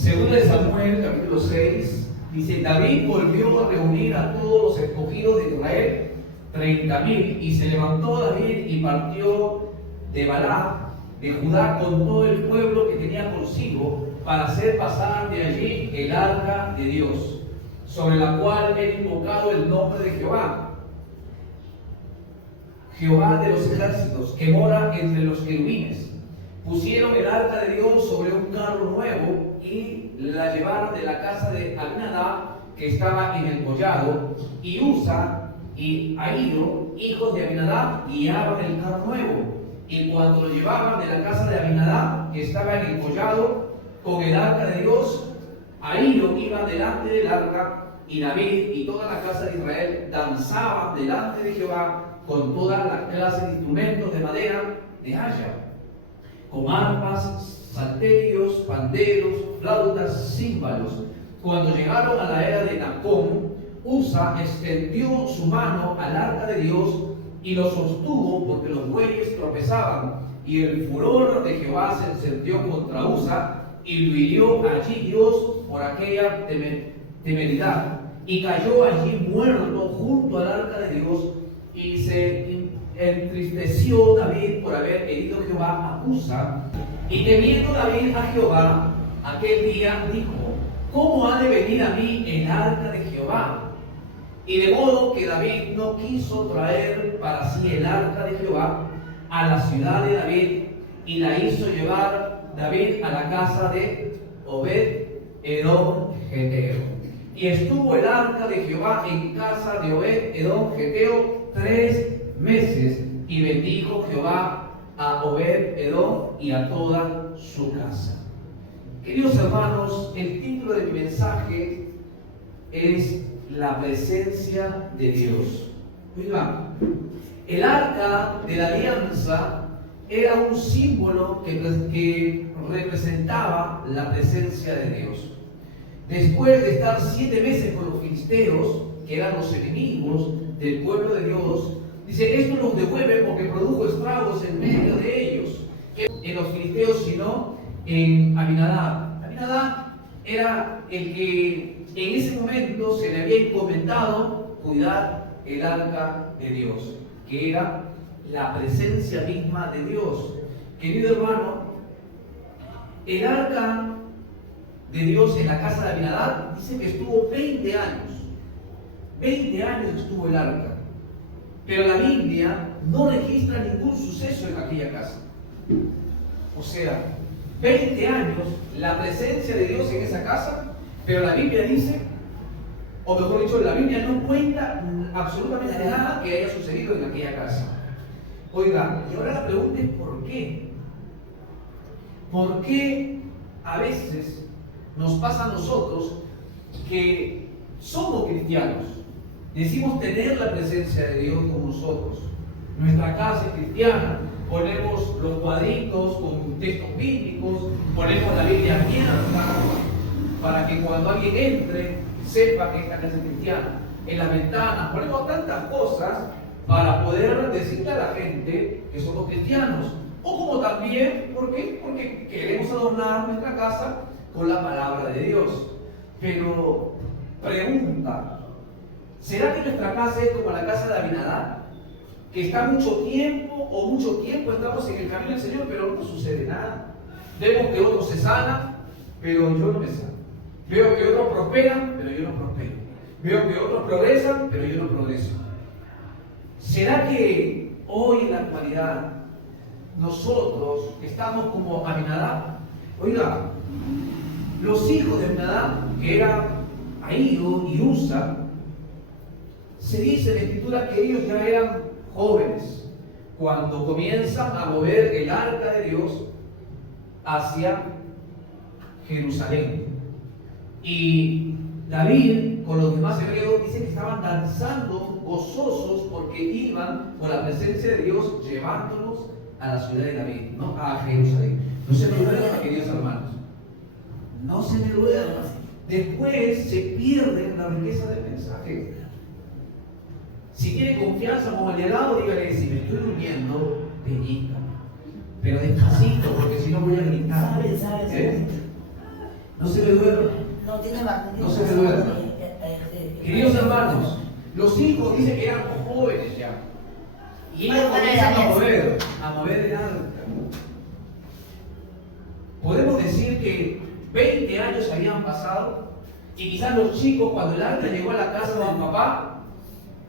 Segunda de Samuel, capítulo 6, dice: David volvió a reunir a todos los escogidos de Israel, 30.000, y se levantó David y partió de Balá, de Judá, con todo el pueblo que tenía consigo, para hacer pasar de allí el arca de Dios, sobre la cual era invocado el nombre de Jehová, Jehová de los ejércitos, que mora entre los querubines. Pusieron el arca de Dios sobre un carro nuevo y la llevaron de la casa de Abinadab, que estaba en el collado, y Usa y Ahío, hijos de Abinadab, guiaban el carro nuevo. Y cuando lo llevaban de la casa de Abinadab, que estaba en el collado, con el arca de Dios, Ahío iba delante del arca, y David y toda la casa de Israel danzaban delante de Jehová con toda la clase de instrumentos de madera de haya, con arpas, salterios, panderos, flautas, címbalos. Cuando llegaron a la era de Nacón, Usa extendió su mano al arca de Dios y lo sostuvo porque los bueyes tropezaban, y el furor de Jehová se encendió contra Usa, y lo hirió allí Dios por aquella temeridad, y cayó allí muerto junto al arca de Dios, y se entristeció David por haber herido Jehová a Usa. Y temiendo David a Jehová, aquel día dijo: ¿cómo ha de venir a mí el arca de Jehová? Y de modo que David no quiso traer para sí el arca de Jehová a la ciudad de David, y la hizo llevar David a la casa de Obed-edom geteo. Y estuvo el arca de Jehová en casa de Obed-edom geteo 3 meses, y bendijo Jehová a Obed-edom y a toda su casa. Queridos hermanos, el título de mi mensaje es La presencia de Dios. Oigan, el arca de la alianza era un símbolo que representaba la presencia de Dios. Después de estar 7 meses con los filisteos, que eran los enemigos del pueblo de Dios, dice: esto los devuelve porque produjo estragos en medio de ellos, en los filisteos, sino en Abinadab. Abinadab era el que en ese momento se le había encomendado cuidar el arca de Dios, que era la presencia misma de Dios. Querido hermano, el arca de Dios en la casa de Abinadab dice que estuvo 20 años. 20 años estuvo el arca. Pero la Biblia no registra ningún suceso en aquella casa. O sea, 20 años la presencia de Dios en esa casa, pero la Biblia dice, o mejor dicho, la Biblia no cuenta absolutamente nada que haya sucedido en aquella casa. Oiga, y ahora la pregunta es ¿por qué? ¿Por qué a veces nos pasa a nosotros que somos cristianos, decimos tener la presencia de Dios con nosotros, nuestra casa es cristiana, ponemos los cuadritos con textos bíblicos, ponemos la Biblia abierta para que cuando alguien entre sepa que esta casa es cristiana, en las ventanas ponemos tantas cosas para poder decirle a la gente que somos cristianos, o como también, ¿por qué? Porque queremos adornar nuestra casa con la palabra de Dios. Pero pregunta, ¿será que nuestra casa es como la casa de Abinadab? Que está mucho tiempo estamos en el camino del Señor, pero no sucede nada. Vemos que otros se sanan, pero yo no me sano. Veo que otros prosperan, pero yo no prospero. Veo que otros progresan, pero yo no progreso. ¿Será que hoy en la actualidad nosotros estamos como Abinadab? Oiga, los hijos de Abinadab, que eran Ahío y Usa, se dice en la Escritura que ellos ya eran jóvenes cuando comienzan a mover el arca de Dios hacia Jerusalén. Y David con los demás hebreos dice que estaban danzando gozosos porque iban con la presencia de Dios llevándolos a la ciudad de David, no a Jerusalén. No se me duerman, queridos hermanos, no se me duerman. Después se pierde la riqueza del mensaje. Si tiene confianza con el de al lado, dígale: si me estoy durmiendo, pellizca, pero despacito, porque si no voy a gritar. No se me duerma. No tiene No se me duerma. Queridos hermanos, los hijos dicen que eran jóvenes ya. Y ellos comienzan a mover el arca. Podemos decir que 20 años habían pasado y quizás los chicos, cuando el arca llegó a la casa de papá,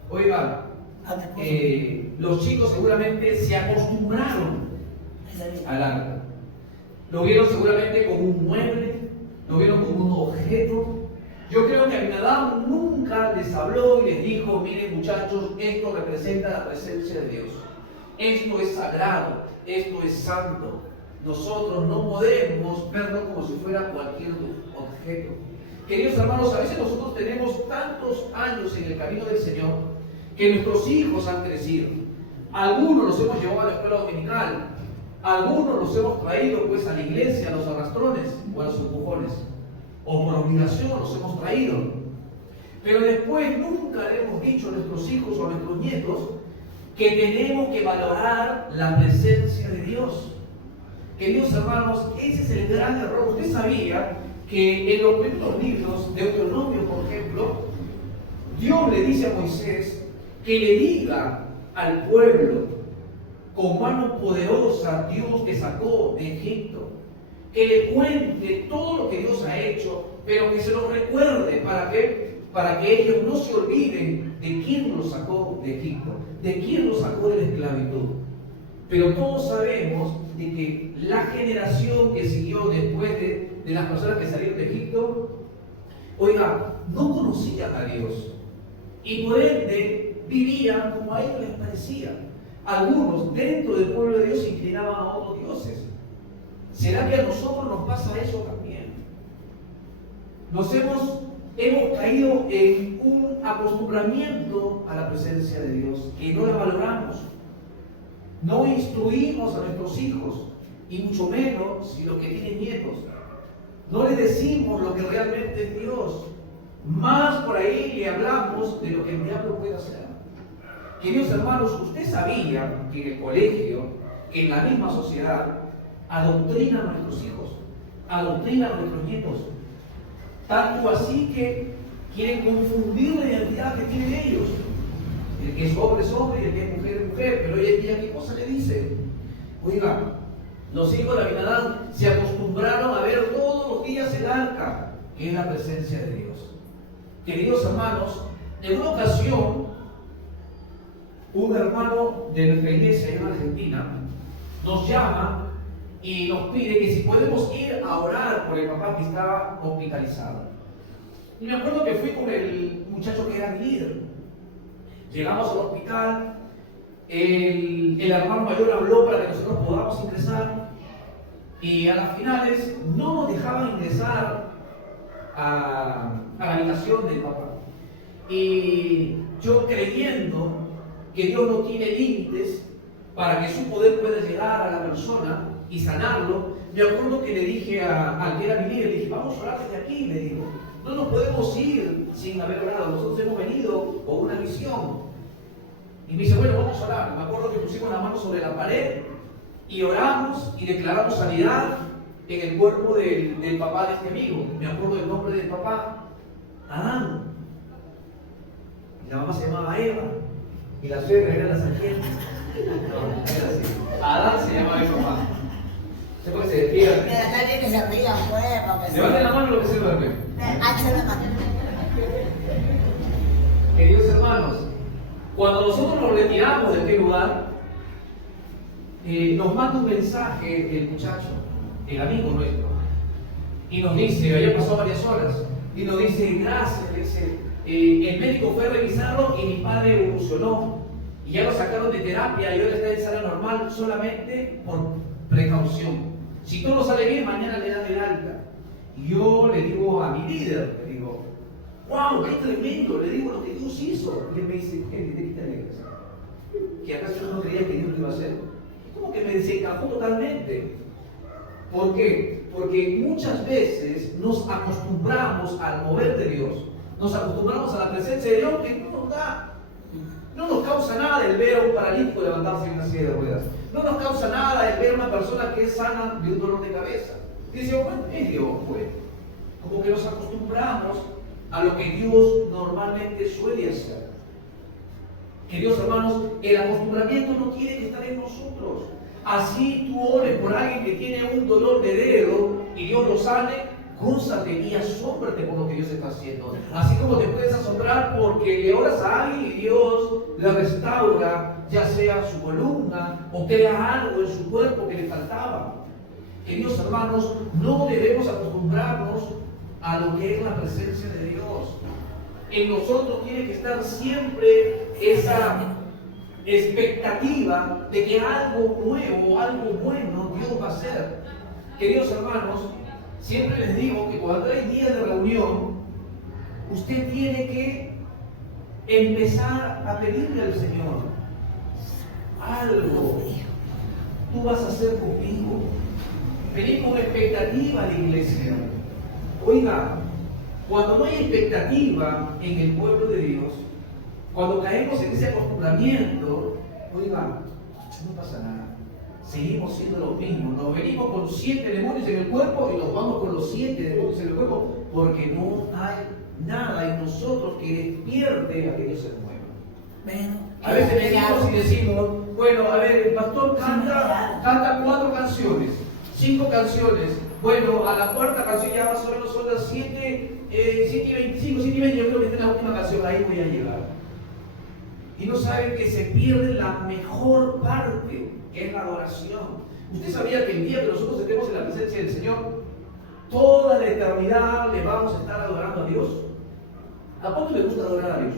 oigan, los chicos seguramente se acostumbraron al arca. Lo vieron seguramente como un mueble, lo vieron como un objeto. Yo creo que Abinadab nunca les habló y les dijo: miren muchachos, esto representa la presencia de Dios. Esto es sagrado, esto es santo. Nosotros no podemos verlo como si fuera cualquier objeto. Queridos hermanos, a veces nosotros tenemos tantos años en el camino del Señor que nuestros hijos han crecido. Algunos los hemos llevado a la escuela dominical, algunos los hemos traído pues a la iglesia, a los arrastrones o a los empujones, o por obligación los hemos traído. Pero después nunca le hemos dicho a nuestros hijos o a nuestros nietos que tenemos que valorar la presencia de Dios. Queridos hermanos, ese es el gran error. Usted sabía que en los primeros libros de Deuteronomio, por ejemplo, Dios le dice a Moisés que le diga al pueblo con mano poderosa Dios te sacó de Egipto, que le cuente todo lo que Dios ha hecho, pero que se lo recuerde. ¿Para qué? Para que ellos no se olviden de quién los sacó de Egipto, de quién los sacó de la esclavitud. Pero todos sabemos de que la generación que siguió después de las personas que salieron de Egipto, oiga, no conocían a Dios y por ende vivían como a ellos les parecía. Algunos dentro del pueblo de Dios se inclinaban a otros dioses. ¿Será que a nosotros nos pasa eso también? Hemos caído en un acostumbramiento a la presencia de Dios, que no la valoramos. No instruimos a nuestros hijos, y mucho menos si los que tienen nietos. No les decimos lo que realmente es Dios. Más por ahí le hablamos de lo que el diablo puede hacer. Queridos hermanos, usted sabía que en el colegio, que en la misma sociedad, adoctrinan a nuestros hijos, adoctrinan a nuestros nietos. Tanto así que quieren confundir la identidad que tienen ellos. El que es hombre y el que es mujer. Pero hoy en día, ¿qué cosa le dice? Oiga, los hijos de Abinadab se acostumbraron a ver todos los días el arca, que es la presencia de Dios. Queridos hermanos, en una ocasión, un hermano de nuestra iglesia en Argentina nos llama y nos pide que si podemos ir a orar por el papá que estaba hospitalizado. Y me acuerdo que fui con el muchacho que era mi líder. Llegamos al hospital, el hermano mayor habló para que nosotros podamos ingresar y a las finales no nos dejaban ingresar a la habitación del papá. Y yo, creyendo que Dios no tiene límites para que su poder pueda llegar a la persona y sanarlo, me acuerdo que le dije al que era mi líder, le dije: vamos a orar desde aquí, le digo, no nos podemos ir sin haber orado, nosotros hemos venido con una misión. Y me dice: bueno, vamos a orar. Me acuerdo que pusimos la mano sobre la pared y oramos y declaramos sanidad en el cuerpo del papá de este amigo. Me acuerdo del nombre del papá, Adán. Y la mamá se llamaba Eva y la suegra era la sargento. No, era así. Adán se llamaba mi papá. ¿Se puede se despierta? Pero está bien que se rían, pues, porque Levanten la mano lo que se duerme. Alza la mano. Queridos hermanos, cuando nosotros nos retiramos de aquel lugar, nos manda un mensaje el muchacho, el amigo nuestro, y nos dice, había pasado varias horas, y nos dice: gracias, dice, el médico fue a revisarlo y mi padre evolucionó, y ya lo sacaron de terapia y ahora está en sala normal solamente por precaución. Si todo sale bien, mañana le dan el alta. Y yo le digo a mi líder, le digo: ¡wow! ¡Qué tremendo! Le digo lo que Dios hizo. Y él me dice: ¿qué te alegras? ¿Que acaso yo no creía que Dios lo iba a hacer? ¿Cómo que me desencajó totalmente? ¿Por qué? Porque muchas veces nos acostumbramos al mover de Dios, nos acostumbramos a la presencia de Dios, que no nos causa nada el ver a un paralítico levantarse en una silla de ruedas. No nos causa nada el ver a una persona que es sana de un dolor de cabeza. Y dice: bueno, es Dios, pues. nos acostumbramos a lo que Dios normalmente suele hacer. Queridos hermanos, el acostumbramiento no tiene que estar en nosotros. Así tú ores por alguien que tiene un dolor de dedo y Dios lo sane, gózate y asómbrate por lo que Dios está haciendo. Así como te puedes asombrar porque le oras a alguien y Dios le restaura, ya sea su columna o crea algo en su cuerpo que le faltaba. Queridos hermanos, no debemos acostumbrarnos a lo que es la presencia de Dios. En nosotros tiene que estar siempre esa expectativa de que algo nuevo, algo bueno Dios va a hacer. Queridos hermanos, siempre les digo que cuando hay días de reunión, usted tiene que empezar a pedirle al Señor algo. Tú vas a hacer conmigo. Venir con expectativa a la iglesia. Oiga, cuando no hay expectativa en el pueblo de Dios, cuando caemos en ese acostumbramiento, oiga, no pasa nada. Seguimos siendo los mismos. Nos venimos con 7 demonios en el cuerpo y nos vamos con los 7 demonios en el cuerpo porque no hay nada en nosotros que despierte a que Dios se mueva. Bueno, A veces venimos y decimos, bueno, a ver, el pastor canta 4 canciones, 5 canciones. Bueno, a la cuarta canción ya más o menos son las 7:25, 7:20, yo creo que esta es la última canción, ahí voy a llegar. Y no saben que se pierde la mejor parte, que es la adoración. ¿Usted sabía que el día que nosotros estemos en la presencia del Señor, toda la eternidad le vamos a estar adorando a Dios? ¿A poco le gusta adorar a Dios?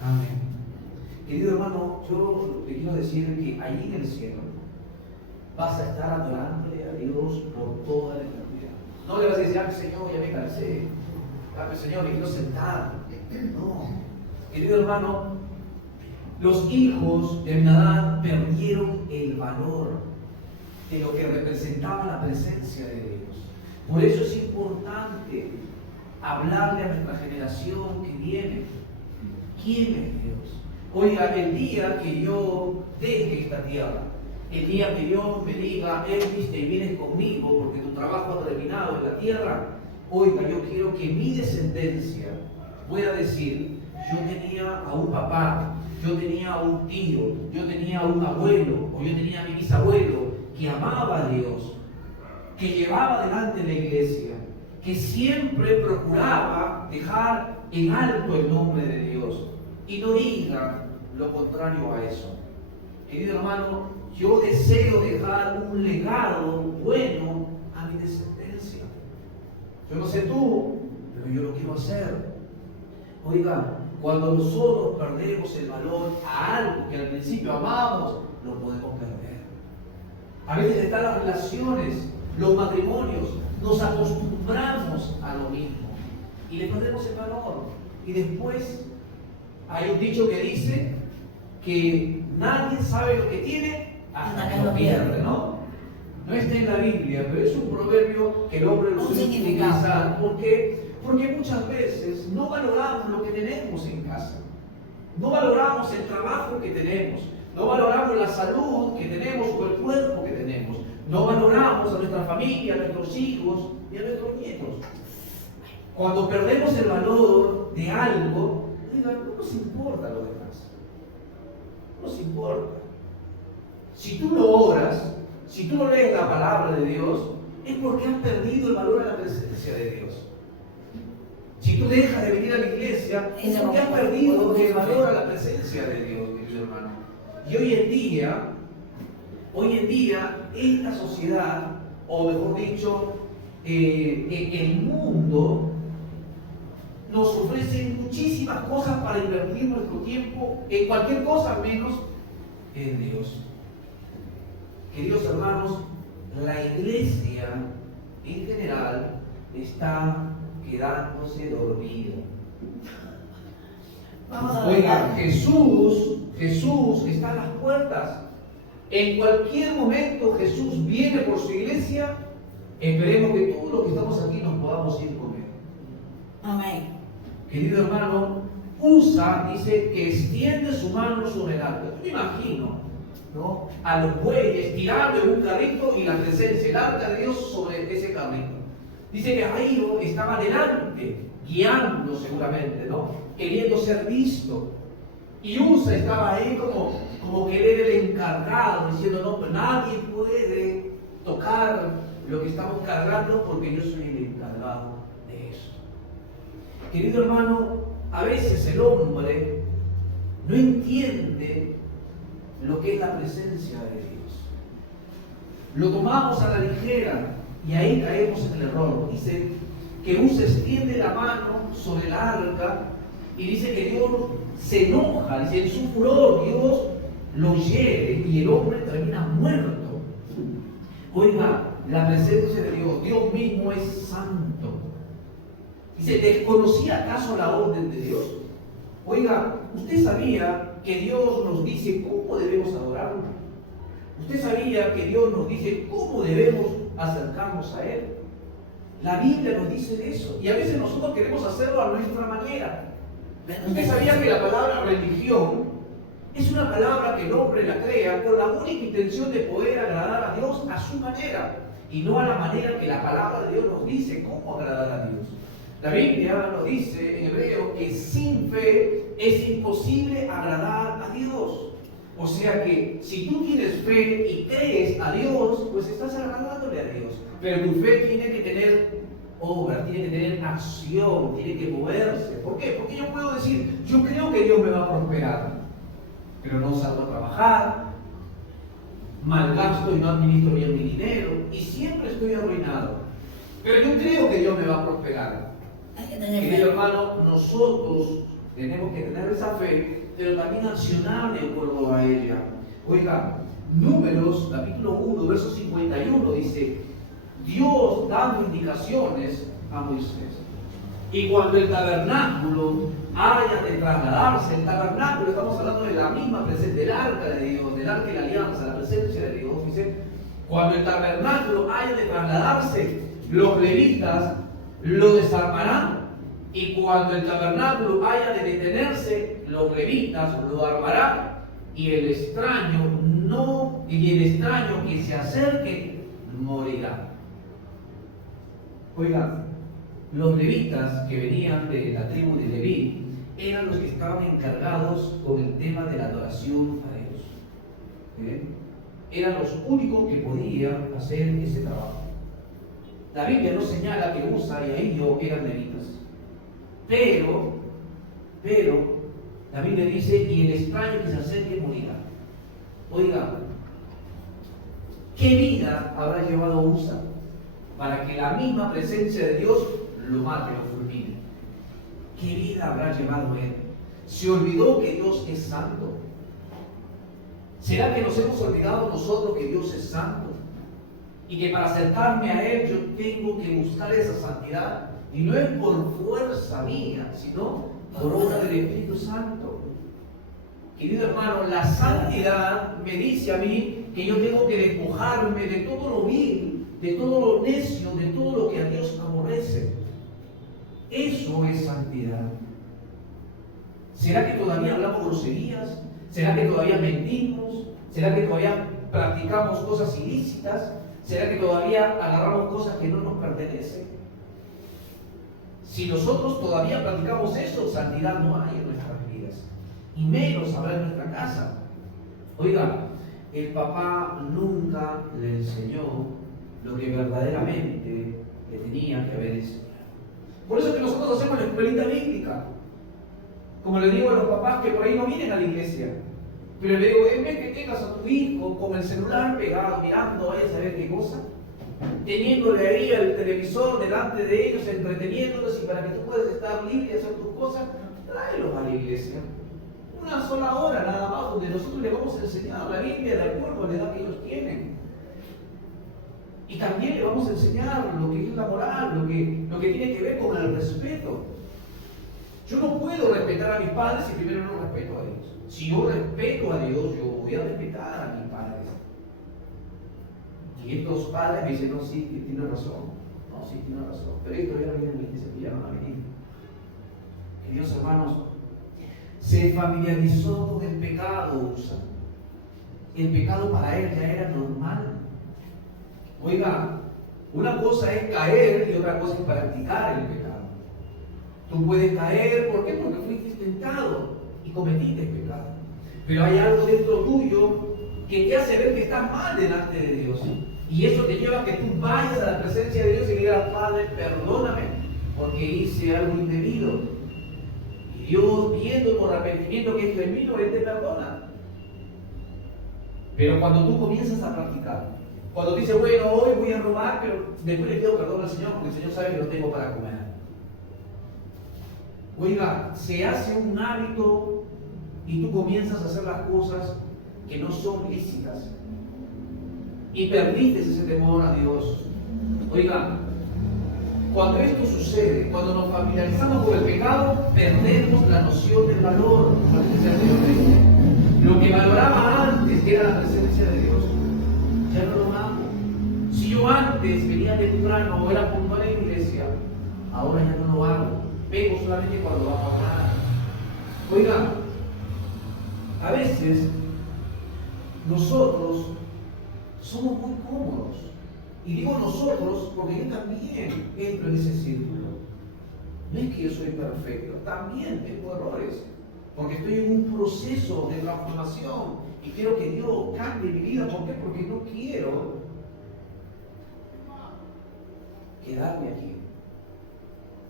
Amén. Querido hermano, yo le quiero decir que allí en el cielo vas a estar adorándole a Dios por toda la eternidad. No le vas a decir, ah, Señor, ya me cansé. Ah, Señor, me quiero sentar. No. Querido hermano, los hijos de Abinadab perdieron el valor de lo que representaba la presencia de Dios. Por eso es importante hablarle a nuestra generación que viene. ¿Quién es Dios? Oiga, el día que yo deje esta tierra, el día que Dios me diga, Elvis, te vienes conmigo porque tu trabajo ha terminado en la tierra, oiga, yo quiero que mi descendencia pueda decir, yo tenía a un papá, yo tenía a un tío, yo tenía a un abuelo, o yo tenía a mi bisabuelo, que amaba a Dios, que llevaba adelante la iglesia, que siempre procuraba dejar en alto el nombre de Dios, y no digan lo contrario a eso. Querido hermano, yo deseo dejar un legado bueno a mi descendencia. Yo no sé tú, pero yo lo quiero hacer. Oiga, cuando nosotros perdemos el valor a algo que al principio amábamos, lo podemos perder. A veces están las relaciones, los matrimonios, nos acostumbramos a lo mismo y le perdemos el valor. Y después hay un dicho que dice que nadie sabe lo que tiene hasta que lo pierde, ¿no? No está en la Biblia, pero es un proverbio que el hombre lo suele utilizar. ¿Por qué? Porque muchas veces no valoramos lo que tenemos en casa. No valoramos el trabajo que tenemos. No valoramos la salud que tenemos o el cuerpo que tenemos. No valoramos a nuestra familia, a nuestros hijos y a nuestros nietos. Cuando perdemos el valor de algo, no nos importa lo demás. No nos importa. Si tú no oras, si tú no lees la palabra de Dios, es porque has perdido el valor a la presencia de Dios. Si tú dejas de venir a la iglesia, es porque has perdido el valor a la presencia de Dios, querido hermano. Y hoy en día, esta sociedad, o mejor dicho, el mundo, nos ofrece muchísimas cosas para invertir nuestro tiempo en cualquier cosa menos en Dios. Queridos hermanos, la iglesia en general está quedándose dormida. Oiga, Jesús está a las puertas. En cualquier momento Jesús viene por su iglesia. Esperemos que todos los que estamos aquí nos podamos ir con él. Amén. Querido hermano, dice que extiende su mano sobre el arca. Yo me imagino, ¿no?, a los bueyes tirando en un carrito y la presencia, el arca de Dios sobre ese carrito. Dice que Jairo estaba delante, guiando seguramente, ¿no? Queriendo ser visto. Y Usa estaba ahí como que él era el encargado, diciendo, no, pues nadie puede tocar lo que estamos cargando porque yo soy el encargado de eso. Querido hermano, a veces el hombre no entiende lo que es la presencia de Dios. Lo tomamos a la ligera y ahí caemos en el error. Dice que Usa extiende la mano sobre el arca y dice que Dios se enoja, dice en su furor Dios lo hiere y el hombre termina muerto. Oiga, la presencia de Dios, Dios mismo es santo. Dice, ¿desconocía acaso la orden de Dios? Oiga, ¿usted sabía que Dios nos dice cómo debemos adorarlo? ¿Usted sabía que Dios nos dice cómo debemos acercarnos a Él? La Biblia nos dice eso. Y a veces nosotros queremos hacerlo a nuestra manera. ¿Usted sabía que la palabra religión es una palabra que el hombre la crea con la única intención de poder agradar a Dios a su manera y no a la manera que la palabra de Dios nos dice cómo agradar a Dios? La Biblia nos dice en hebreo que sin fe es imposible agradar a Dios. O sea que si tú tienes fe y crees a Dios, pues estás agradándole a Dios. Pero tu fe tiene que tener obra, tiene que tener acción, tiene que moverse. ¿Por qué? Porque yo puedo decir, yo creo que Dios me va a prosperar, pero no salgo a trabajar, malgasto y no administro bien mi dinero y siempre estoy arruinado. Pero yo creo que Dios me va a prosperar. Querido hermano, nosotros tenemos que tener esa fe, pero también accionar de acuerdo a ella. Oiga, Números, capítulo 1, verso 51, dice, Dios dando indicaciones a Moisés. Y cuando el tabernáculo haya de trasladarse, el tabernáculo, estamos hablando de la misma presencia, del arca de Dios, del arca de la alianza, la presencia de Dios, dice, cuando el tabernáculo haya de trasladarse, los levitas lo desarmarán, y cuando el tabernáculo haya de detenerse, los levitas lo armarán, y el extraño que se acerque morirá. Oigan, los levitas que venían de la tribu de Leví eran los que estaban encargados con el tema de la adoración a Dios. Eran los únicos que podían hacer ese trabajo. La Biblia no señala que Usa y Ahío eran levitas. Pero, la Biblia dice, y el extraño que se acerque morirá. Oiga, ¿qué vida habrá llevado Usa para que la misma presencia de Dios lo mate, lo fulmine? ¿Qué vida habrá llevado él? ¿Se olvidó que Dios es santo? ¿Será que nos hemos olvidado nosotros que Dios es santo? Y que para acercarme a Él yo tengo que buscar esa santidad. Y no es por fuerza mía, sino por obra del Espíritu Santo. Querido hermano, la santidad me dice a mí que yo tengo que despojarme de todo lo vil, de todo lo necio, de todo lo que a Dios aborrece. Eso es santidad. ¿Será que todavía hablamos groserías? ¿Será que todavía mentimos? ¿Será que todavía practicamos cosas ilícitas? ¿Será que todavía agarramos cosas que no nos pertenecen? Si nosotros todavía practicamos eso, santidad no hay en nuestras vidas. Y menos habrá en nuestra casa. Oiga, el papá nunca le enseñó lo que verdaderamente le tenía que haber enseñado. Por eso es que nosotros hacemos la escuelita bíblica. Como le digo a los papás que por ahí no vienen a la iglesia. Pero le digo, en vez que tengas a tu hijo con el celular pegado, mirando, vaya a saber qué cosa, teniéndole ahí el televisor delante de ellos, entreteniéndolos, y para que tú puedas estar libre y hacer tus cosas, tráelos a la iglesia. Una sola hora nada más, donde nosotros les vamos a enseñar la Biblia de acuerdo a la edad que ellos tienen. Y también le vamos a enseñar lo que es la moral, lo que tiene que ver con el respeto. Yo no puedo respetar a mis padres si primero no respeto a Dios. Si yo respeto a Dios, yo voy a respetar a mis padres. Y estos padres me dicen, no, sí, tiene razón. No, sí, tiene razón. Pero ellos todavía no vienen a la iglesia, ya van a venir. Queridos hermanos, se familiarizó con el pecado, Usa. El pecado para él ya era normal. Oiga, Una cosa es caer y otra cosa es practicar el pecado. Tú puedes caer, ¿por qué? Porque fuiste tentado y cometiste pecado. Pero hay algo dentro tuyo que te hace ver que estás mal delante de Dios. Y eso te lleva a que tú vayas a la presencia de Dios y le digas, Padre, perdóname, porque hice algo indebido. Y Dios, viendo tu arrepentimiento que es genuino, Él te perdona. Pero cuando tú comienzas a practicar, cuando tú dices, bueno, hoy voy a robar, pero después le pido perdón al Señor, porque el Señor sabe que no tengo para comer. Oiga, se hace un hábito y tú comienzas a hacer las cosas que no son lícitas. Y perdiste ese temor a Dios. Oiga, cuando esto sucede, cuando nos familiarizamos con el pecado, perdemos la noción del valor. Lo que valoraba antes, que era la presencia de Dios, ya no lo hago. Si yo antes venía temprano o era puntual en la iglesia, ahora ya no lo hago. Vengo solamente cuando va a pagar. Oiga, a veces nosotros somos muy cómodos. Y digo nosotros porque yo también entro en ese círculo. No es que yo soy perfecto, también tengo errores. Porque estoy en un proceso de transformación y quiero que Dios cambie mi vida. ¿Por qué? Porque no quiero quedarme aquí.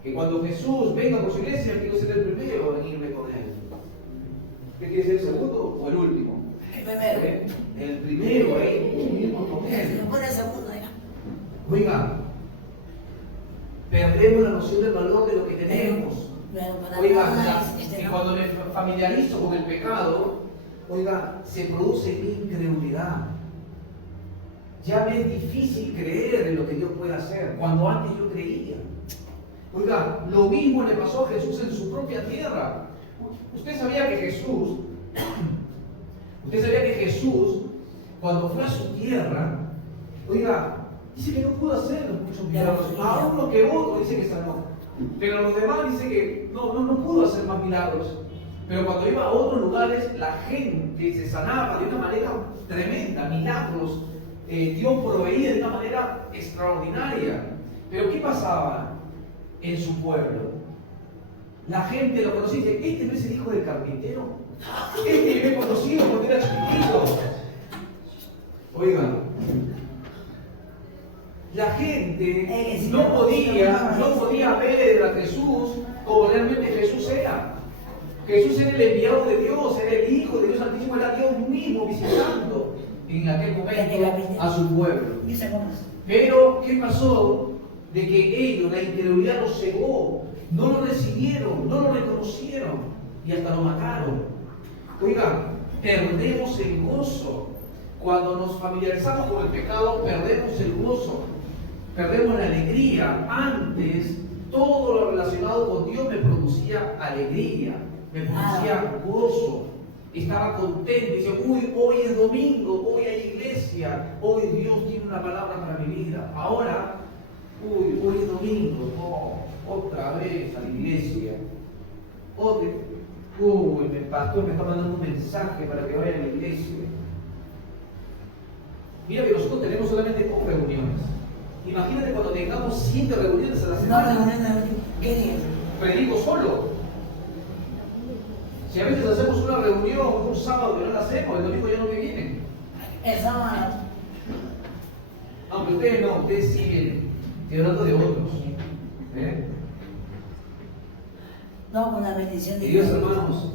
Que cuando Jesús venga por su iglesia, quiero ser el primero en irme con Él. ¿Qué quiere ser, el segundo o el último? El primero. El primero, irnos con Él. No puede ser segundo, ya. Oiga, perdemos la noción del valor de lo que tenemos. Oiga, y cuando me familiarizo con el pecado, oiga, se produce mi incredulidad. Ya me es difícil creer en lo que Dios puede hacer, cuando antes yo creía. Oiga, lo mismo le pasó a Jesús en su propia tierra. Usted sabía que Jesús, cuando fue a su tierra, oiga, dice que no pudo hacer muchos milagros. A uno que otro dice que sanó. Pero a los demás dice que no pudo hacer más milagros. Pero cuando iba a otros lugares, la gente se sanaba de una manera tremenda, milagros. Dios proveía de una manera extraordinaria. Pero ¿qué pasaba en su pueblo? La gente lo conocía y dice, este no es el hijo del carpintero. Este yo he conocido cuando era chiquitito. Oigan, la gente no podía ver a Jesús como realmente Jesús era. Jesús era el enviado de Dios, era el Hijo de Dios Altísimo, era Dios mismo visitando en aquel momento a su pueblo. Pero, ¿qué pasó? De que ellos, la incredulidad los cegó, no lo recibieron, no lo reconocieron y hasta lo mataron. Oiga, perdemos el gozo. Cuando nos familiarizamos con el pecado, perdemos el gozo, perdemos la alegría. Antes, todo lo relacionado con Dios me producía alegría, me producía gozo. Estaba contento, decía, uy, hoy es domingo, hoy hay iglesia, hoy Dios tiene una palabra para mi vida. Ahora, uy, hoy es domingo, otra vez a la iglesia. Uy, el pastor me está mandando un mensaje para que vaya a la iglesia. Mira que nosotros tenemos solamente 2 reuniones. Imagínate cuando tengamos 7 reuniones a la semana. ¿Qué día? Predico solo. Si a veces hacemos una reunión un sábado que no la hacemos, el domingo ya no me vienen. El sábado. Aunque ustedes no, ustedes siguen. Estoy hablando de otros. No, con la bendición de Dios, hermanos,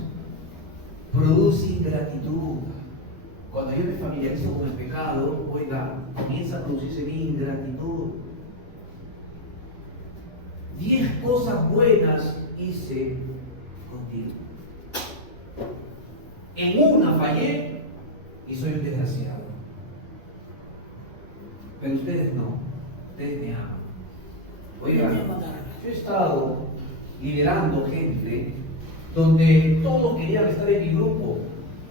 produce ingratitud. Cuando yo me familiarizo con el pecado, oiga, comienza a producirse mi ingratitud. 10 cosas buenas hice contigo. En una fallé y soy un desgraciado. Pero ustedes no, ustedes me aman. Oiga, yo he estado liderando gente donde todos querían estar en mi grupo.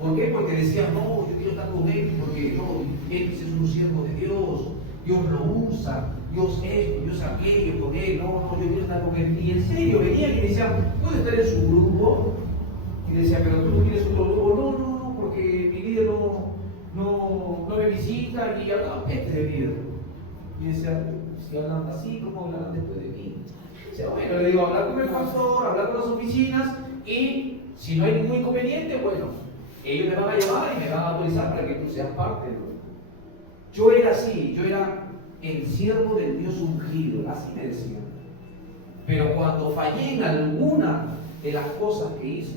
¿Por qué? Porque decían, no, yo quiero estar con él, porque no, él es un siervo de Dios, Dios lo usa, Dios esto, Dios aquello con él, no, yo quiero estar con él. Y en serio venían y me decían, ¿puedo estar en su grupo? Y decía, pero tú no quieres otro grupo. No, porque mi líder no me visita y hablaba peste de líder. Y decía, si hablan así, ¿cómo hablarán después de mí? O sea, bueno, le digo, hablar con el pastor, hablar con las oficinas, y si no hay ningún inconveniente, bueno, ellos me van a llamar y me van a autorizar para que tú seas parte, ¿no? Yo era así, yo era el siervo del Dios ungido, así me decían. Pero cuando fallé en alguna de las cosas que hice,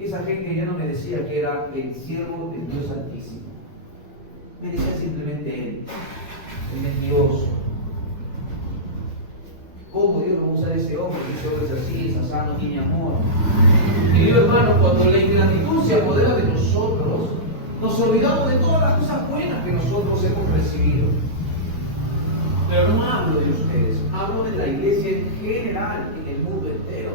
esa gente ya no me decía que era el siervo del Dios Altísimo. Me decía simplemente él, el mentiroso. ¿Cómo Dios no va a usar ese hombre? Ese hombre es así, es así, no tiene amor. Querido hermano, cuando la ingratitud se apodera de nosotros, nos olvidamos de todas las cosas buenas que nosotros hemos recibido. Pero no hablo de ustedes, hablo de la iglesia en general, en el mundo entero.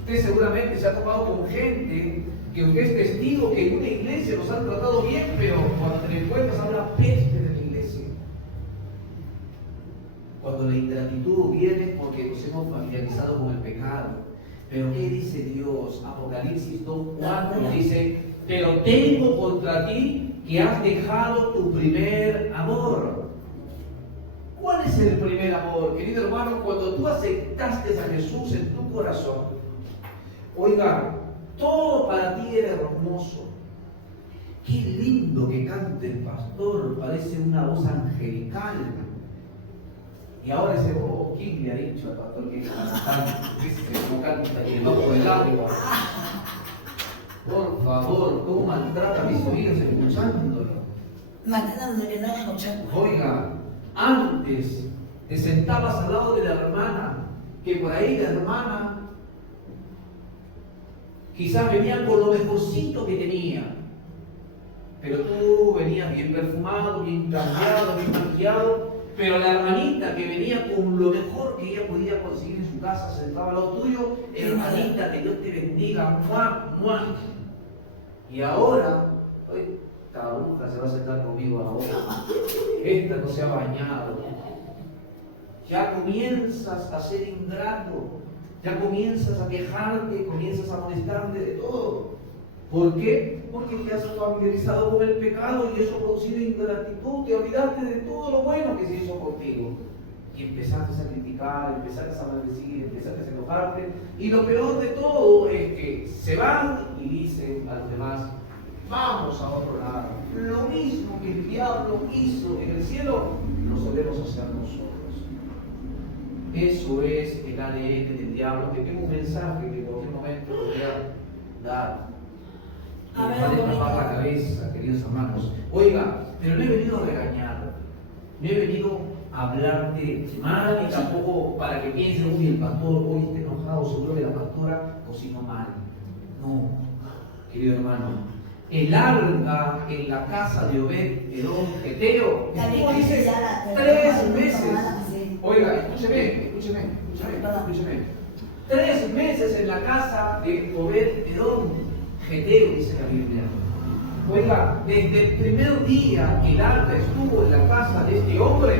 Usted seguramente se ha topado con gente que usted es testigo que en una iglesia nos han tratado bien, pero cuando te encuentras habla peste de la iglesia. Cuando la ingratitud viene porque nos hemos familiarizado con el pecado. Pero ¿qué dice Dios? Apocalipsis 2:4 dice: pero tengo contra ti que has dejado tu primer amor. ¿Cuál es el primer amor? Querido hermano, cuando tú aceptaste a Jesús en tu corazón, oiga, todo para ti era hermoso. Qué lindo que cante el pastor, parece una voz angelical. Y ahora dice, oh, ¿quién le ha dicho al pastor que canta? ¿Cómo canta debajo del agua? Por favor, ¿cómo maltrata a mis oídos escuchándolo? Maltratando que no escuchando. Oiga, antes te sentabas al lado de la hermana, que por ahí la hermana quizás venía con lo mejorcito que tenía, pero tú venías bien perfumado, bien cambiado, bien maquillado, pero la hermanita que venía con lo mejor que ella podía conseguir en su casa, sentaba al lado tuyo, hermanita, que Dios te bendiga, ¡mua, mua! Y ahora, esta bruja se va a sentar conmigo ahora, esta no se ha bañado, ya comienzas a ser ingrato, ya comienzas a quejarte, comienzas a molestarte de todo. ¿Por qué? Porque te has familiarizado con el pecado y eso ha producido ingratitud, te olvidaste de todo lo bueno que se hizo contigo. Y empezaste a criticar, empezaste a maldecir, empezaste a enojarte. Y lo peor de todo es que se van y dicen a los demás, vamos a otro lado. Lo mismo que el diablo hizo en el cielo, lo solemos hacer nosotros. Eso es el ADN del diablo, que tengo un mensaje que en cualquier momento voy a dar. Me va a destapar la cabeza, queridos hermanos. Oiga, pero no he venido a regañar, no he venido a hablarte mal, ni tampoco para que piensen, uy, el pastor hoy está enojado, seguro que la pastora cocinó mal. No, querido hermano. El arca en la casa de Obed-Edom Geteo estuvo, dice, 3 meses. Oiga, escúcheme. 3 meses en la casa de Obed-Edom Geteo, dice la Biblia. Oiga, desde el primer día que el arca estuvo en la casa de este hombre,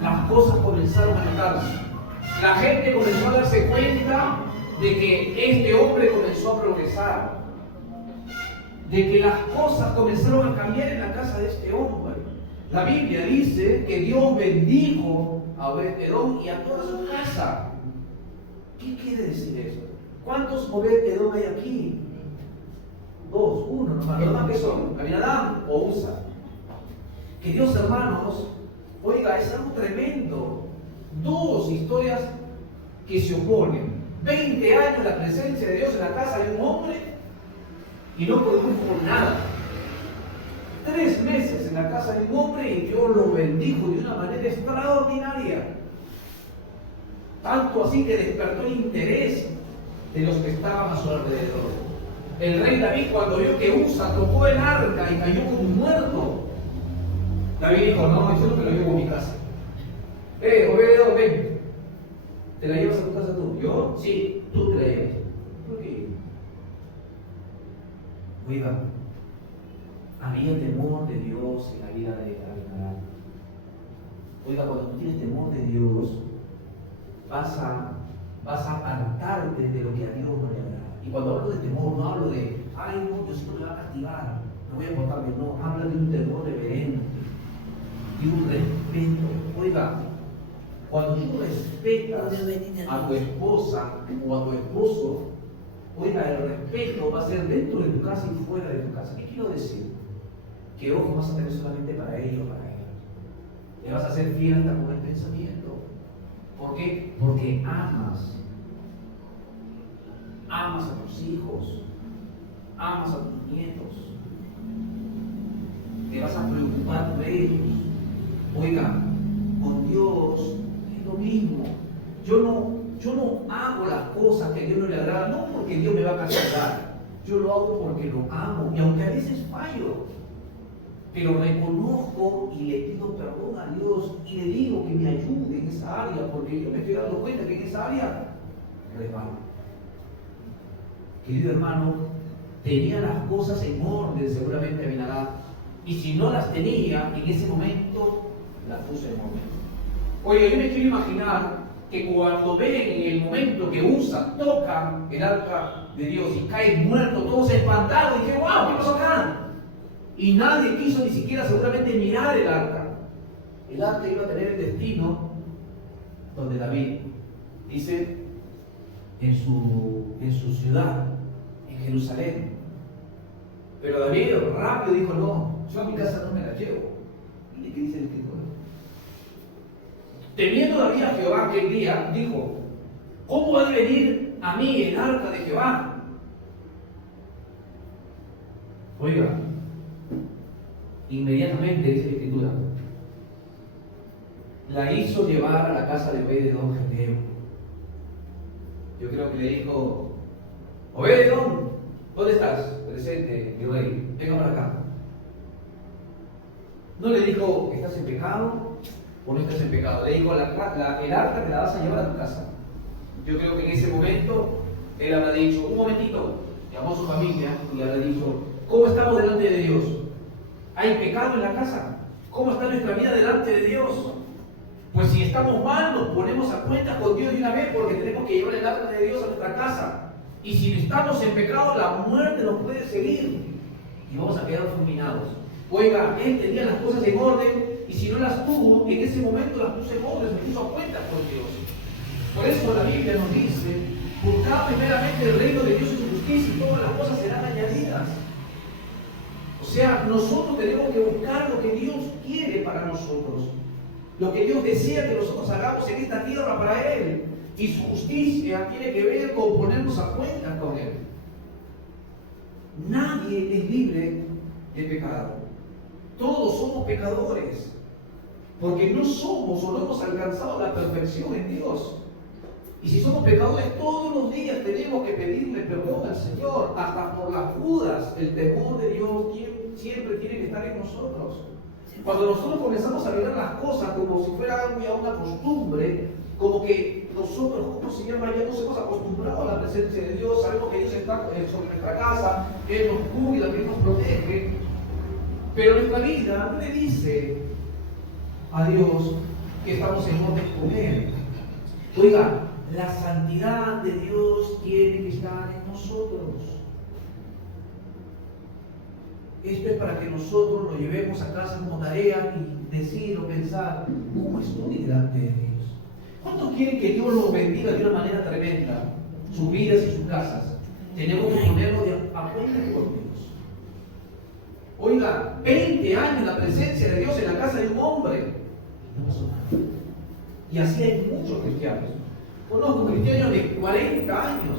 las cosas comenzaron a notarse. La gente comenzó a darse cuenta de que este hombre comenzó a progresar, de que las cosas comenzaron a cambiar en la casa de este hombre. La Biblia dice que Dios bendijo a Obed-Edom y a toda su casa. ¿Qué quiere decir eso? ¿Cuántos Obed-Edom hay aquí? 2, 1 nomás. ¿Los demás qué son? ¿Aminadab o Usa? Que Dios, hermanos, oiga, es algo tremendo. 2 historias que se oponen. 20 años la presencia de Dios en la casa de un hombre y no produjo nada. 3 meses en la casa de un hombre y Dios lo bendijo de una manera extraordinaria. Tanto así que despertó el interés de los que estaban a su alrededor. El rey David, cuando vio que Usa tocó el arca y cayó como un muerto, David dijo, no, yo no te lo llevo a mi casa. Obed-Edom, ven. ¿Te la llevas a tu casa tú? ¿Yo? Sí, tú te la llevas. ¿Por qué? Oiga, había temor de Dios en la vida de Abinadab. Oiga, cuando tú tienes temor de Dios, vas a apartarte de lo que a Dios no le agrada. Y cuando hablo de temor, no hablo de, ay, no, Diosito me va a castigar, no voy a portarme, no, habla de un temor reverente. y un respeto. Oiga, cuando tú respetas a tu esposa o a tu esposo, oiga, el respeto va a ser dentro de tu casa y fuera de tu casa. ¿Qué quiero decir? Que ojo vas a tener solamente para ellos o para ella. Le vas a ser fiel hasta con el pensamiento. ¿Por qué? Porque amas. Amas a tus hijos. Amas a tus nietos. Te vas a preocupar por ellos. Oiga, con Dios es lo mismo. Yo no hago las cosas que a Dios no le agrada, no porque Dios me va a castigar. Yo lo hago porque lo amo. Y aunque a veces fallo, pero reconozco y le pido perdón a Dios y le digo que me ayude en esa área, porque yo me estoy dando cuenta que en esa área resbalo. Querido hermano, tenía las cosas en orden seguramente Abinadab, y si no las tenía, en ese momento las puse en orden. Oye, yo me quiero imaginar que cuando ven en el momento que Usa toca el arca de Dios y cae muerto, todos espantados, y dije, wow, ¿qué pasó acá? Y nadie quiso ni siquiera seguramente mirar el arca. El arca iba a tener el destino donde David dice en su ciudad, en Jerusalén. Pero David rápido dijo, no, yo a mi casa no me la llevo. Mire qué dice el escritor. Temiendo David a Jehová aquel día, dijo, ¿cómo va a venir a mí el arca de Jehová? Oiga, inmediatamente, dice la escritura, la hizo llevar a la casa de Obed-edom Geteo. Yo creo que le dijo, Obed-edom, ¿dónde estás? Presente, mi rey, venga para acá. No le dijo, ¿estás en pecado o no estás en pecado? Le dijo, el arca te la vas a llevar a tu casa. Yo creo que en ese momento él habrá dicho, un momentito, llamó a su familia y habrá dicho, ¿cómo estamos delante de Dios? ¿Hay pecado en la casa? ¿Cómo está nuestra vida delante de Dios? Pues si estamos mal, nos ponemos a cuentas con Dios de una vez porque tenemos que llevar el arca de Dios a nuestra casa. Y si estamos en pecado, la muerte nos puede seguir y vamos a quedar fulminados. Oiga, él tenía las cosas en orden y si no las tuvo, en ese momento las puso en orden, se puso a cuentas con Dios. Por eso la Biblia nos dice, buscad primeramente el reino de Dios y su justicia y todas las cosas serán añadidas. O sea, nosotros tenemos que buscar lo que Dios quiere para nosotros, lo que Dios desea que nosotros hagamos en esta tierra para Él. Y su justicia tiene que ver con ponernos a cuentas con Él. Nadie es libre de pecado. Todos somos pecadores, porque no somos o no hemos alcanzado la perfección en Dios. Y si somos pecadores, todos los días tenemos que pedirle perdón al Señor, hasta por las dudas. El temor de Dios siempre tiene que estar en nosotros. Cuando nosotros comenzamos a mirar las cosas como si fuera algo ya una costumbre, como que nosotros, ¿cómo se llama? Ya nos hemos acostumbrado a la presencia de Dios, sabemos que Dios está sobre nuestra casa, que Él nos cuida, que Él nos protege, pero nuestra vida no le dice a Dios que estamos en orden con Él. Oiga, la santidad de Dios tiene que estar en nosotros. Esto es para que nosotros lo llevemos a casa como tarea y decir o pensar, ¿cómo estoy delante de Dios? ¿Cuántos quieren que Dios los bendiga de una manera tremenda? Sus vidas y sus casas. Tenemos que ponernos a cuenta con Dios. Oiga, 20 años la presencia de Dios en la casa de un hombre. No pasó nada. Y así hay muchos cristianos. Conozco cristianos de 40 años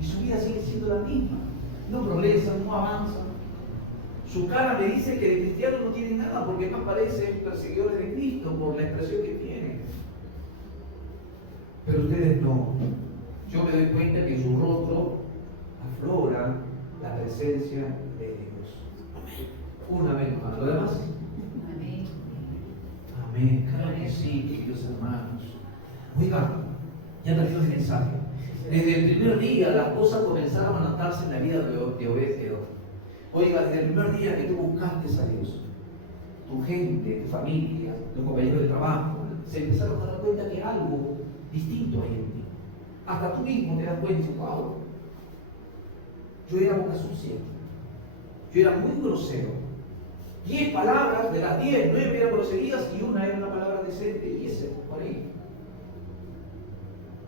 y su vida sigue siendo la misma. No progresan, no avanzan. Su cara me dice que de cristianos no tienen nada porque más parecen perseguidores de Cristo por la expresión que tienen. Pero ustedes no. Yo me doy cuenta que en su rostro aflora la presencia de Dios. Una vez más. ¿Lo demás? Amén. Amén. Claro que sí, queridos hermanos. Oiga, ya terminó el mensaje. Desde el primer día las cosas comenzaron a notarse en la vida de Obed-edom. Oiga, desde el primer día que tú buscaste a Dios, tu gente, tu familia, los compañeros de trabajo, se empezaron a dar cuenta que algo distinto hay en ti. Hasta tú mismo te das cuenta, wow, yo era boca sucia, yo era muy grosero, 10 palabras, de las 10, 9 eran groserías y una era una palabra decente, y ese, por ahí.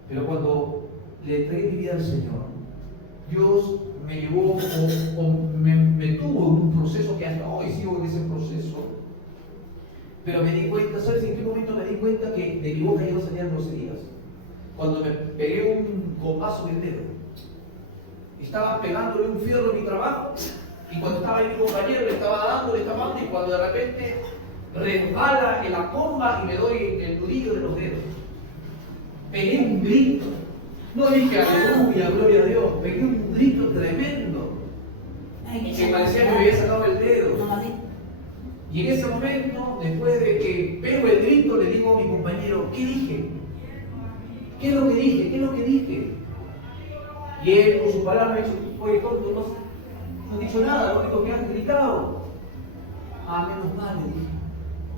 Pero cuando le entregué mi vida al Señor, Dios me llevó me tuvo en un proceso que hasta hoy sigo en ese proceso. Pero me di cuenta, ¿sabes en qué momento me di cuenta que de mi boca ya no salían groserías? Cuando me pegué un copazo en el dedo. Estaba pegándole un fierro en mi trabajo, y cuando estaba ahí mi compañero le estaba dando, y cuando de repente resbala en la comba y me doy el nudillo de los dedos. Pegué un grito. No dije aleluya, gloria a Dios. Pegué un grito tremendo. Que parecía que me había sacado el dedo. Y en ese momento, después de que pego el grito, le digo a mi compañero, ¿qué dije? ¿Qué es lo que dije? ¿Qué es lo que dije? Y él con sus palabras me dijo, oye, tonto, no has dicho nada, lo único que has gritado. Ah, menos mal, le dije.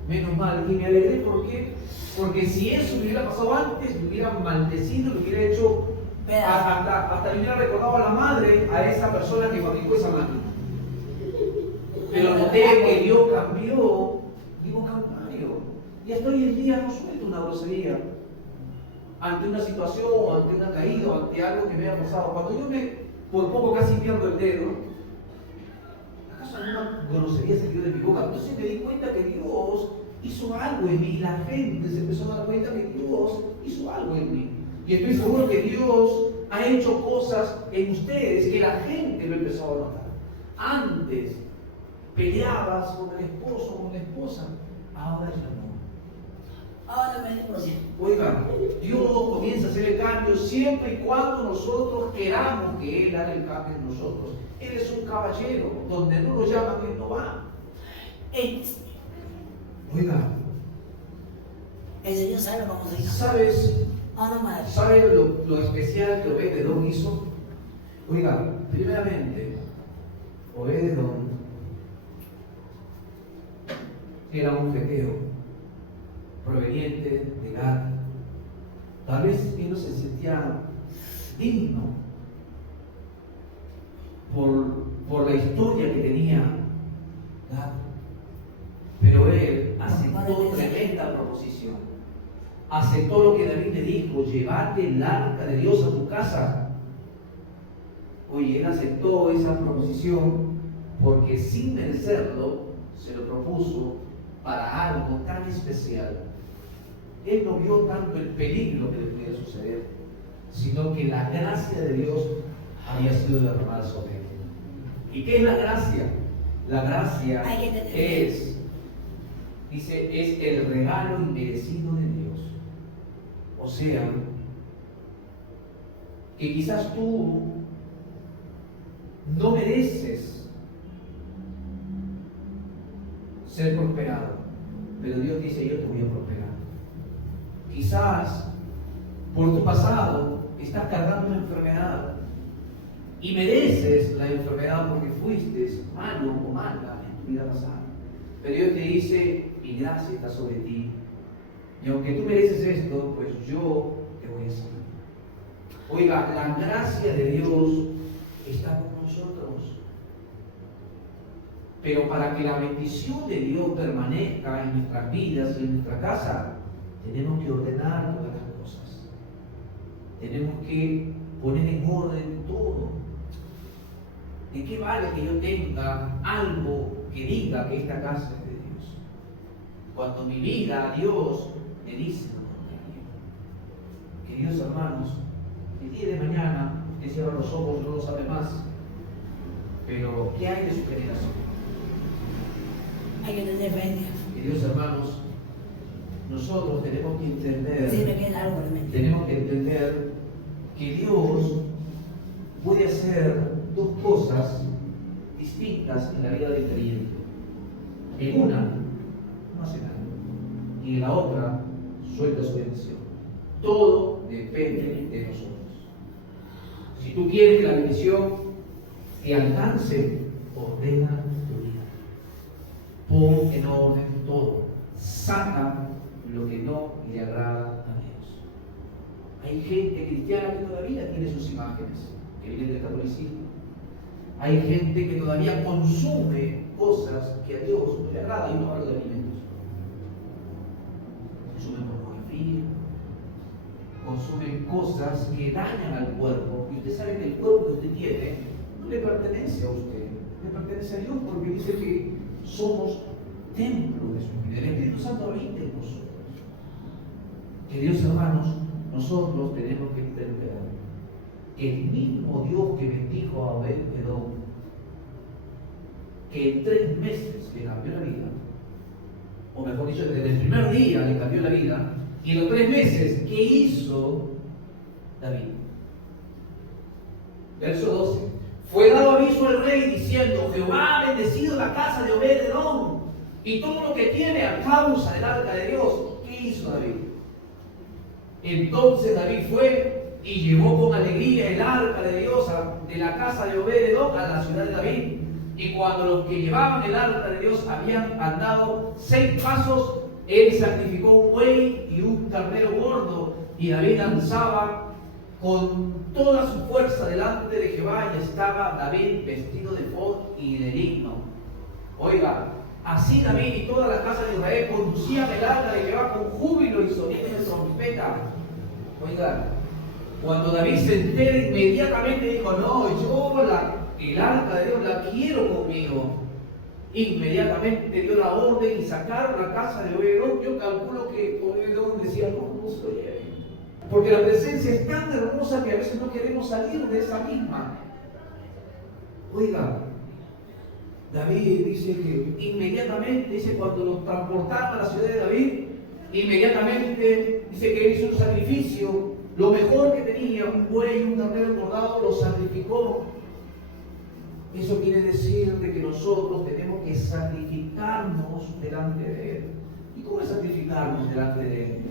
Menos mal. Y me alegré, ¿por qué? Porque si eso me hubiera pasado antes, me hubiera maldecido, me hubiera hecho, hasta me hubiera recordado a la madre, a esa persona que fabricó esa máquina. Pero noté que Dios cambió, digo Mario, y hasta hoy en día no suelto una grosería ante una situación, ante una caída, ante algo que me haya pasado. Cuando yo por poco casi pierdo el dedo, ¿acaso alguna grosería salió de mi boca? Entonces me di cuenta que Dios hizo algo en mí, y la gente se empezó a dar cuenta que Dios hizo algo en mí. Y estoy seguro que Dios ha hecho cosas en ustedes que la gente lo empezó a notar. Antes peleabas con el esposo o con la esposa, ahora ya no. Ahora me divorcié. Oigan, Dios comienza a hacer el cambio siempre y cuando nosotros queramos que Él haga el cambio en nosotros. Él es un caballero, donde no lo llaman, Él no va. Oiga, el Señor sabe cómo se llama. ¿Sabes lo especial que Obed-Edom hizo? Oiga, primeramente, Obed-Edom era un feteo proveniente de Gad. Tal vez él no se sentía digno por la historia que tenía Gad. Pero él aceptó tremenda proposición. Aceptó lo que David le dijo: llévate el arca de Dios a tu casa. Oye, él aceptó esa proposición porque sin merecerlo se lo propuso para algo tan especial. Él no vio tanto el peligro que le pudiera suceder, sino que la gracia de Dios había sido derramada sobre él. ¿Y qué es la gracia? La gracia es el regalo inmerecido de Dios. O sea, que quizás tú no mereces ser prosperado, pero Dios dice: yo te voy a prosperar. Quizás por tu pasado estás cargando una enfermedad y mereces la enfermedad porque fuiste malo o mala en tu vida pasada, pero Dios te dice: mi gracia está sobre ti, y aunque tú mereces esto, pues yo te voy a sanar. Oiga, la gracia de Dios está con nosotros, pero para que la bendición de Dios permanezca en nuestras vidas y en nuestra casa, tenemos que ordenar todas las cosas, tenemos que poner en orden todo. ¿De qué vale que yo tenga algo que diga que esta casa es de Dios, cuando mi vida a Dios le dice lo contrario? Queridos hermanos, el día de mañana usted cierra los ojos, no lo sabe más, pero ¿qué hay de su generación? Hay que tener fe en Dios. Queridos hermanos, nosotros tenemos que entender, Sí, me queda algo en mente. tenemos que entender que Dios puede hacer dos cosas distintas en la vida del creyente. En una, no hace nada, y en la otra, suelta su bendición. Todo depende de nosotros. Si tú quieres que la bendición te alcance, ordena tu vida. Pon en orden todo. Saca lo que no le agrada a Dios. Hay gente cristiana que todavía tiene sus imágenes, que viene del catolicismo. Hay gente que todavía consume cosas que a Dios no le agrada, y no hablo de alimentos. Consumen pornografía, consumen cosas que dañan al cuerpo, y usted sabe que el cuerpo que usted tiene no le pertenece a usted, le pertenece a Dios, porque dice que somos templo de su Espíritu. El Espíritu Santo habita en nosotros. Queridos hermanos, nosotros tenemos que entender que el mismo Dios que bendijo a Obed-Edom, que en 3 meses le cambió la vida, o mejor dicho, desde el primer día le cambió la vida, y en los 3 meses, ¿qué hizo David? Verso 12. Fue dado aviso al rey diciendo: Jehová ha bendecido la casa de Obed-Edom y todo lo que tiene a causa del arca de Dios. ¿Qué hizo David? Entonces David fue y llevó con alegría el arca de Dios de la casa de Obed-Edom a la ciudad de David. Y cuando los que llevaban el arca de Dios habían andado 6 pasos, él sacrificó un buey y un carnero gordo, y David danzaba con toda su fuerza delante de Jehová, y estaba David vestido de efod y de lino. Oiga, así David y toda la casa de Israel conducían el arca de Jehová con júbilo y sonido de trompeta. Oiga, cuando David se entera, inmediatamente dijo: no, yo el arca de Dios la quiero conmigo. Inmediatamente dio la orden y sacaron la casa de Obed-Edom. Yo calculo que Obed-Edom decía: no se lo lleven, porque la presencia es tan hermosa que a veces no queremos salir de esa misma. Oiga, David dice que inmediatamente, dice, cuando lo transportaron a la ciudad de David, inmediatamente dice que él hizo un sacrificio, lo mejor que tenía, un buey, un carnero engordado, lo sacrificó. Eso quiere decir de que nosotros tenemos que sacrificarnos delante de Él. ¿Y cómo es sacrificarnos delante de Él?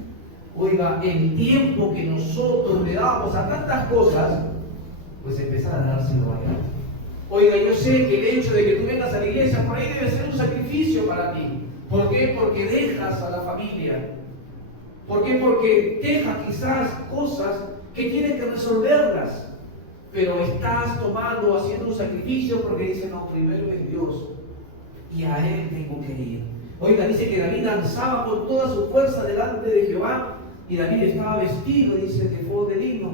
Oiga, el tiempo que nosotros le damos a tantas cosas, pues empezar a dárselo a Él. Oiga, yo sé que el hecho de que tú vengas a la iglesia, por ahí debe ser un sacrificio para ti. ¿Por qué? Porque dejas a la familia. ¿Por qué? Porque dejas quizás cosas que tienes que resolverlas. Pero estás tomando, haciendo un sacrificio, porque dice: no, primero es Dios y a Él tengo que ir. Oiga, dice que David danzaba con toda su fuerza delante de Jehová, y David estaba vestido, dice, de efod de lino,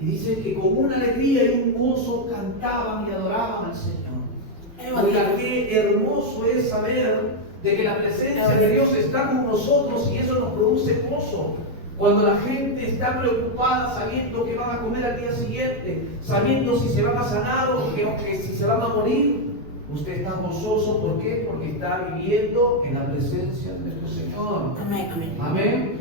y dice que con una alegría y un gozo cantaban y adoraban al Señor. Oiga, qué hermoso es saber de que la presencia de Dios está con nosotros, y eso nos produce gozo. Cuando la gente está preocupada sabiendo que van a comer al día siguiente, sabiendo si se van a sanar o que si se van a morir, usted está gozoso. ¿Por qué? Porque está viviendo en la presencia de nuestro Señor. Amén, amén. Amén.